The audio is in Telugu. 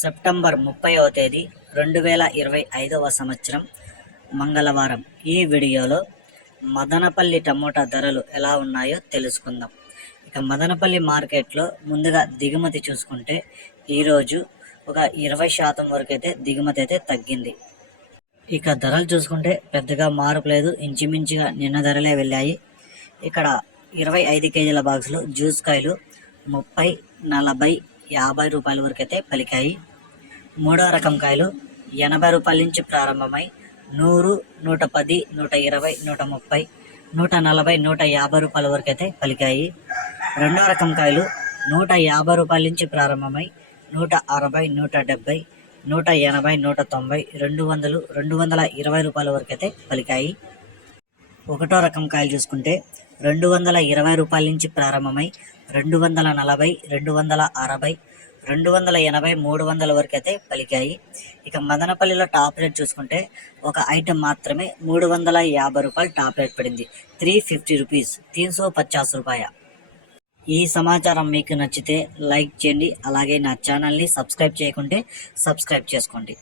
సెప్టెంబర్ ముప్పైవ తేదీ రెండు వేల ఇరవై ఐదవ సంవత్సరం మంగళవారం. ఈ వీడియోలో మదనపల్లి టమోటా ధరలు ఎలా ఉన్నాయో తెలుసుకుందాం. ఇక మదనపల్లి మార్కెట్లో ముందుగా దిగుమతి చూసుకుంటే ఈరోజు ఒక ఇరవై శాతం వరకు అయితే దిగుమతి అయితే తగ్గింది. ఇక ధరలు చూసుకుంటే పెద్దగా మార్పు లేదు. ఇంచుమించుగా నిన్న ధరలే వెళ్ళాయి. ఇక్కడ ఇరవై ఐదు కేజీల బాక్సులు జ్యూస్ కాయలు ముప్పై నలభై యాభై రూపాయల వరకు అయితే పలికాయి. మూడో రకం కాయలు ఎనభై రూపాయల నుంచి ప్రారంభమై నూరు నూట పది నూట ఇరవై నూట ముప్పై నూట నలభై నూట యాభై రూపాయల వరకు అయితే పలికాయి. రెండో రకం కాయలు నూట యాభై రూపాయల నుంచి ప్రారంభమై నూట అరవై నూట డెబ్బై నూట ఎనభై నూట తొంభై రెండు వందలు రెండు వందల ఇరవై రూపాయల వరకు అయితే పలికాయి. ఒకటో రకం కాయలు చూసుకుంటే రెండు వందల ఇరవై రూపాయల నుంచి ప్రారంభమై రెండు వందల నలభై రెండు వందల అరవై రెండు వందల ఎనభై మూడు వందల వరకు అయితే పలికాయి. ఇక మదనపల్లిలో టాప్ రేట్ చూసుకుంటే ఒక ఐటెం మాత్రమే మూడు వందల యాభై రూపాయలు టాప్ రేట్ పడింది. త్రీ ఫిఫ్టీ రూపీస్ తీన్ సో పచాస్ రూపాయ. ఈ సమాచారం మీకు నచ్చితే లైక్ చేయండి. అలాగే నా ఛానల్ని సబ్స్క్రైబ్ చేయకుంటే సబ్స్క్రైబ్ చేసుకోండి.